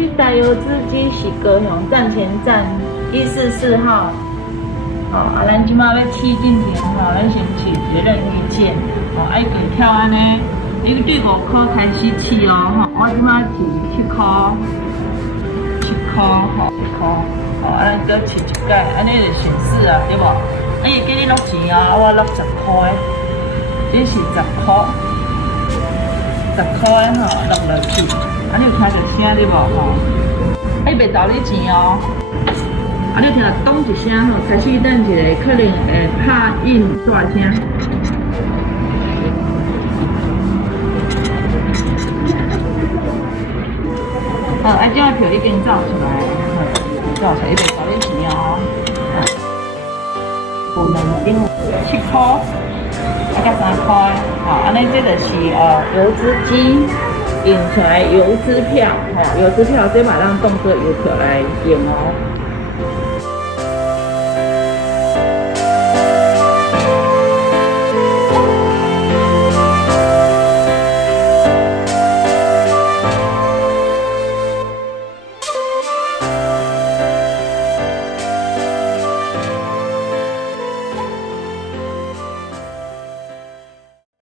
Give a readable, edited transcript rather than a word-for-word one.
这台油资机是高雄站前站144号。哦，咱即马要起进前吼，咱先试一个任意键，哦，爱给跳安尼，你对5块开始起哦，吼，我即马是7块，7块吼，7块，哦，咱搁试一摆，安尼就显示啊，对无？伊会给你落钱啊，我落10块，这是10块，10块吼，落落去，安尼有听到声对无吼？伊袂找你钱哦。啊！你听咚一声吼，开始等一个，可能会拍印大声。好，啊，这票已经走出来，走出来，伊袂收你钱哦。有2张7块，啊加3块，好，安尼这就是邮资机印出来邮资票，吼，邮资票这把咱当做邮票来用哦。